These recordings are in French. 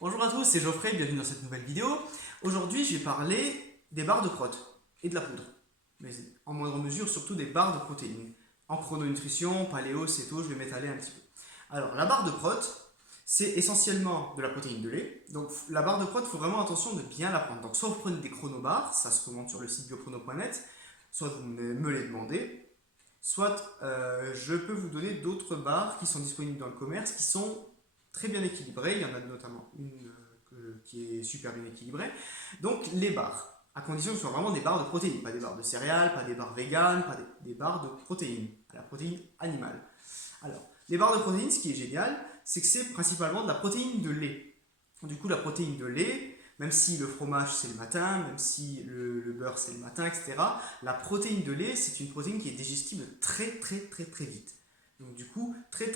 Bonjour à tous, c'est Geoffrey, bienvenue dans cette nouvelle vidéo. Aujourd'hui, je vais parler des barres de prot et de la poudre, mais en moindre mesure surtout des barres de protéines. En chrononutrition, paléo, céto, je vais m'étaler un petit peu. Alors, la barre de prot, c'est essentiellement de la protéine de lait. Donc, la barre de prot, il faut vraiment attention de bien la prendre. Donc, soit vous prenez des chronobars, ça se commande sur le site biochrono.net, soit vous me les demandez, soit je peux vous donner d'autres barres qui sont disponibles dans le commerce qui sont très bien équilibrées. Il y en a notamment une qui est super bien équilibrée. Donc les barres, à condition que ce soit vraiment des barres de protéines, pas des barres de céréales, pas des barres véganes, pas des barres de protéines, à la protéine animale. Alors, les barres de protéines, ce qui est génial, c'est que c'est principalement de la protéine de lait. Du coup, la protéine de lait, même si le fromage c'est le matin, même si le beurre c'est le matin, etc., la protéine de lait, c'est une protéine qui est digestible très vite. Donc du coup, très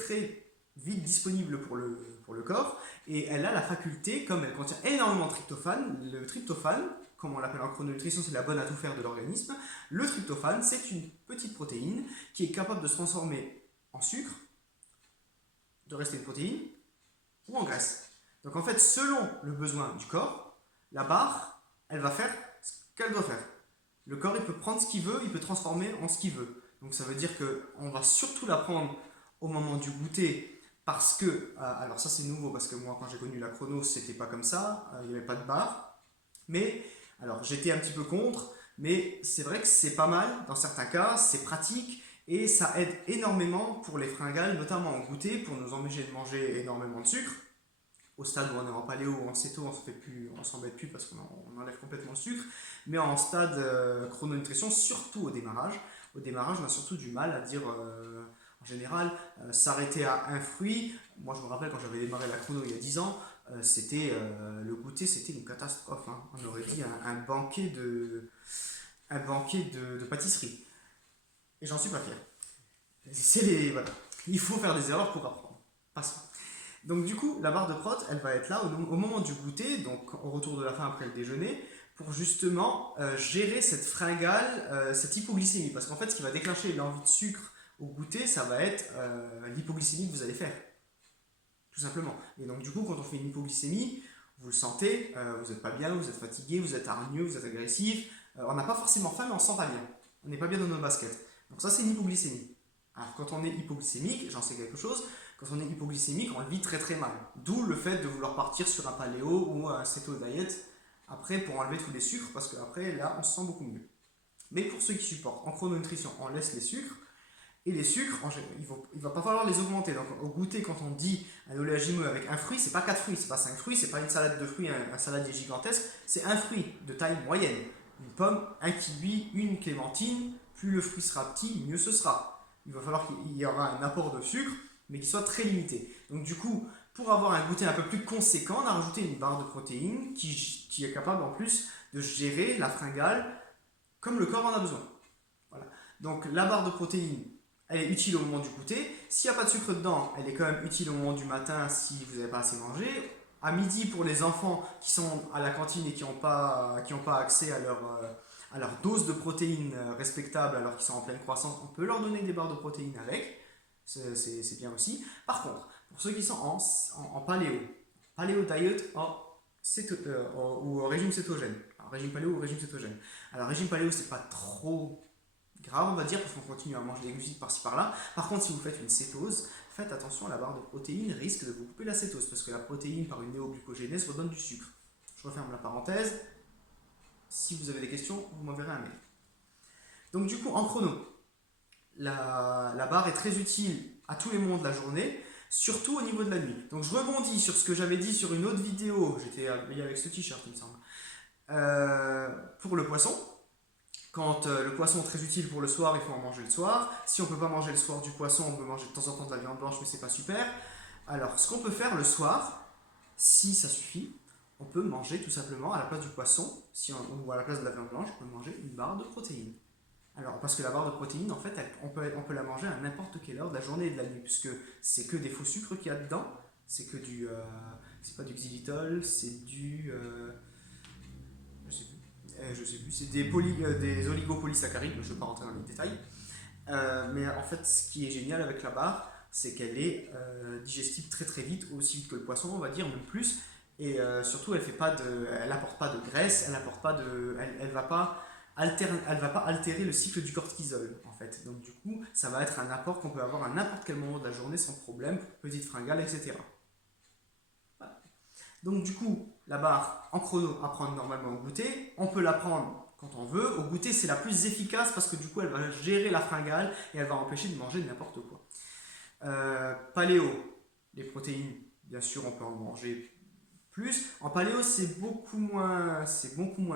vite disponible pour le corps, et elle a la faculté, comme elle contient énormément de tryptophane, le tryptophane, comme on l'appelle en chrononutrition, c'est la bonne à tout faire de l'organisme, le tryptophane, c'est une petite protéine qui est capable de se transformer en sucre, de rester une protéine, ou en graisse. Donc en fait, selon le besoin du corps, la barre, elle va faire ce qu'elle doit faire. Le corps, il peut prendre ce qu'il veut, il peut transformer en ce qu'il veut. Donc ça veut dire qu'on va surtout la prendre au moment du goûter parce que, alors ça c'est nouveau parce que moi quand j'ai connu la chrono, c'était pas comme ça, il n'y avait pas de barre. Mais, alors j'étais un petit peu contre, mais c'est vrai que c'est pas mal dans certains cas, c'est pratique et ça aide énormément pour les fringales, notamment en goûter, pour nous empêcher de manger énormément de sucre. Au stade où on est en paléo ou en céto, on s'embête plus parce qu'on enlève complètement le sucre. Mais en stade chrononutrition, surtout au démarrage. Au démarrage, on a surtout du mal à dire, en général, s'arrêter à un fruit. Moi, je me rappelle quand j'avais démarré la chrono il y a 10 ans, le goûter, c'était une catastrophe, hein. On aurait dit un banquet de pâtisserie. Et j'en suis pas fier. Voilà. Il faut faire des erreurs pour apprendre. Passons. Donc du coup, la barre de prot, elle va être là au moment du goûter, donc au retour de la faim après le déjeuner, pour justement gérer cette fringale, cette hypoglycémie. Parce qu'en fait, ce qui va déclencher l'envie de sucre au goûter, ça va être l'hypoglycémie que vous allez faire, tout simplement. Et donc du coup, quand on fait une hypoglycémie, vous le sentez, vous n'êtes pas bien, vous êtes fatigué, vous êtes hargneux, vous êtes agressif, on n'a pas forcément faim, mais on ne se sent pas bien. On n'est pas bien dans nos baskets. Donc ça, c'est une hypoglycémie. Alors quand on est hypoglycémique, j'en sais quelque chose, quand on est hypoglycémique, on le vit très mal. D'où le fait de vouloir partir sur un paléo ou un céto diet après pour enlever tous les sucres, parce qu'après là on se sent beaucoup mieux. Mais pour ceux qui supportent, en chrononutrition, on laisse les sucres. Et les sucres, il ne va pas falloir les augmenter. Donc au goûter, quand on dit un oléagineux avec un fruit, c'est pas 4 fruits, c'est pas 5 fruits, c'est pas une salade de fruits, un saladier gigantesque, c'est un fruit de taille moyenne. Une pomme, un kiwi, une clémentine, plus le fruit sera petit, mieux ce sera. Il va falloir qu'il y aura un apport de sucre, mais qui soit très limité. Donc du coup, pour avoir un goûter un peu plus conséquent, on a rajouté une barre de protéines qui est capable en plus de gérer la fringale comme le corps en a besoin. Voilà. Donc la barre de protéines, elle est utile au moment du goûter. S'il n'y a pas de sucre dedans, elle est quand même utile au moment du matin si vous n'avez pas assez mangé. À midi, pour les enfants qui sont à la cantine et qui n'ont pas accès à leur dose de protéines respectable alors qu'ils sont en pleine croissance, on peut leur donner des barres de protéines avec. C'est bien aussi. Par contre, pour ceux qui sont en paléo diet ou au régime cétogène, alors, régime paléo ou régime cétogène. Alors, régime paléo, c'est pas trop grave, on va dire, parce qu'on continue à manger des glucides par-ci par-là. Par contre, si vous faites une cétose, faites attention, la barre de protéines risque de vous couper la cétose, parce que la protéine, par une néoglucogénèse, redonne du sucre. Je referme la parenthèse. Si vous avez des questions, vous m'enverrez un mail. Donc du coup, en chrono, la barre est très utile à tous les moments de la journée, surtout au niveau de la nuit. Donc je rebondis sur ce que j'avais dit sur une autre vidéo, j'étais habillé avec ce t-shirt il me semble, pour le poisson. Quand le poisson est très utile pour le soir, il faut en manger le soir. Si on ne peut pas manger le soir du poisson, on peut manger de temps en temps de la viande blanche, mais c'est pas super. Alors, ce qu'on peut faire le soir, si ça suffit, on peut manger tout simplement à la place du poisson, ou à la place de la viande blanche, on peut manger une barre de protéines. Alors, parce que la barre de protéines, en fait, on peut la manger à n'importe quelle heure de la journée et de la nuit, puisque c'est que des faux sucres qu'il y a dedans. C'est que c'est pas du xylitol, c'est du. Je sais plus, c'est des oligopolysaccharides, mais je ne vais pas rentrer dans les détails. Mais en fait, ce qui est génial avec la barre, c'est qu'elle est digestible très vite, aussi vite que le poisson, on va dire, même plus. Et surtout, elle apporte pas de graisse, elle va pas altérer le cycle du cortisol en fait. Donc du coup, ça va être un apport qu'on peut avoir à n'importe quel moment de la journée sans problème, petite fringale, etc. Voilà. Donc du coup, la barre en chrono à prendre normalement au goûter, on peut la prendre quand on veut. Au goûter, c'est la plus efficace parce que du coup, elle va gérer la fringale et elle va empêcher de manger n'importe quoi. Paléo, les protéines, bien sûr, on peut en manger plus. En paléo, c'est beaucoup moins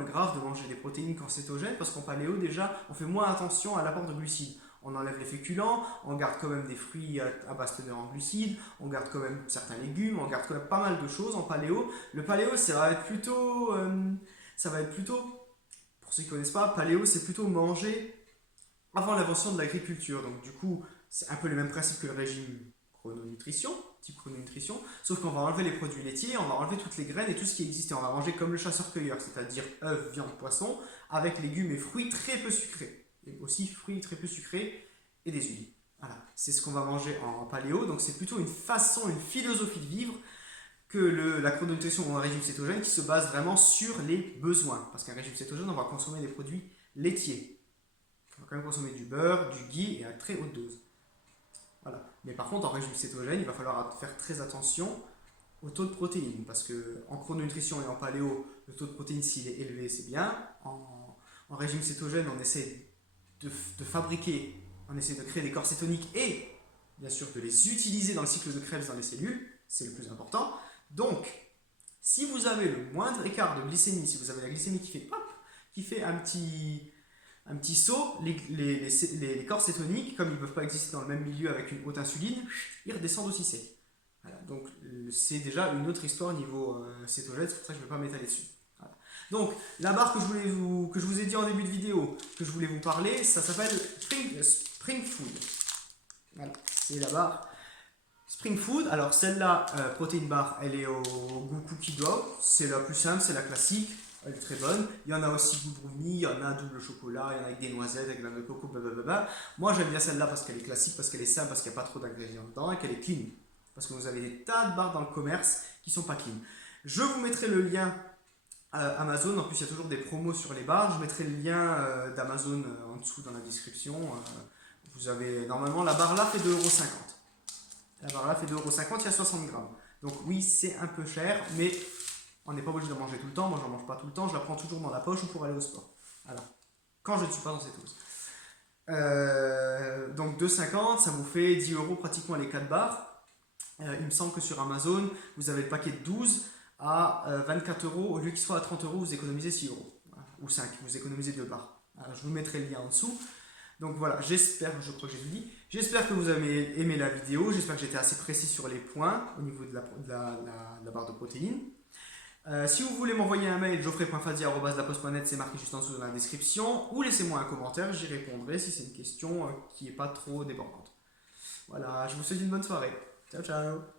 grave de manger des protéines qu'en cétogène parce qu'en paléo, déjà, on fait moins attention à l'apport de glucides. On enlève les féculents, on garde quand même des fruits à basse teneur en glucides, on garde quand même certains légumes, on garde quand même pas mal de choses en paléo. Le paléo, ça va être plutôt, pour ceux qui ne connaissent pas, paléo, c'est plutôt manger avant l'invention de l'agriculture. Donc du coup, c'est un peu le même principe que le régime chrononutrition, type chrononutrition, sauf qu'on va enlever les produits laitiers, on va enlever toutes les graines et tout ce qui existait. On va manger comme le chasseur-cueilleur, c'est-à-dire œufs, viande, poisson, avec légumes et fruits très peu sucrés. Et aussi fruits très peu sucrés et des huiles. Voilà, c'est ce qu'on va manger en paléo. Donc c'est plutôt une façon, une philosophie de vivre que la chrononutrition ou un régime cétogène qui se base vraiment sur les besoins. Parce qu'un régime cétogène, on va consommer des produits laitiers. On va quand même consommer du beurre, du ghee et à très haute dose. Voilà. Mais par contre, en régime cétogène, il va falloir faire très attention au taux de protéines. Parce qu'en chrononutrition et en paléo, le taux de protéines, s'il est élevé, c'est bien. En régime cétogène, on essaie on essaie de créer des corps cétoniques et bien sûr de les utiliser dans le cycle de Krebs dans les cellules. C'est le plus important. Donc, si vous avez le moindre écart de glycémie, si vous avez la glycémie qui fait un petit saut, les corps cétoniques, comme ils ne peuvent pas exister dans le même milieu avec une haute insuline, ils redescendent aussi sec. Voilà, donc c'est déjà une autre histoire niveau cétogène, c'est pour ça que je ne vais pas m'étaler dessus. Voilà. Donc la barre que je vous ai dit en début de vidéo, que je voulais vous parler, ça s'appelle Spring Food. Voilà, c'est la barre Spring Food. Alors celle-là, protéine bar, elle est au goût cookie dough, c'est la plus simple, c'est la classique. Elle est très bonne. Il y en a aussi goût brownie, il y en a double chocolat, il y en a avec des noisettes, avec de la noix de coco, blablabla. Moi j'aime bien celle-là parce qu'elle est classique, parce qu'elle est simple, parce qu'il n'y a pas trop d'ingrédients dedans et qu'elle est clean. Parce que vous avez des tas de barres dans le commerce qui sont pas clean. Je vous mettrai le lien Amazon. En plus, il y a toujours des promos sur les barres. Je mettrai le lien d'Amazon en dessous dans la description. Vous avez normalement la barre là fait 2,50 €. La barre là fait 2,50 €, il y a 60 grammes. Donc oui, c'est un peu cher, mais on n'est pas obligé de manger tout le temps. Moi, j'en mange pas tout le temps. Je la prends toujours dans la poche ou pour aller au sport. Alors, quand je ne suis pas dans cette dose. Donc 2,50 €, ça vous fait 10 € pratiquement les 4 barres. Il me semble que sur Amazon, vous avez le paquet de 12 à 24 €. Au lieu qu'il soit à 30 €, vous économisez 6 €. Voilà. Ou 5, vous économisez 2 barres. Alors, je vous mettrai le lien en dessous. Donc voilà, je crois que j'ai tout dit. J'espère que vous avez aimé la vidéo. J'espère que j'étais assez précis sur les points au niveau de la barre de protéines. Si vous voulez m'envoyer un mail, geoffrey.fadi@laposte.net, c'est marqué juste en dessous dans la description. Ou laissez-moi un commentaire, j'y répondrai si c'est une question qui n'est pas trop débordante. Voilà, je vous souhaite une bonne soirée. Ciao, ciao.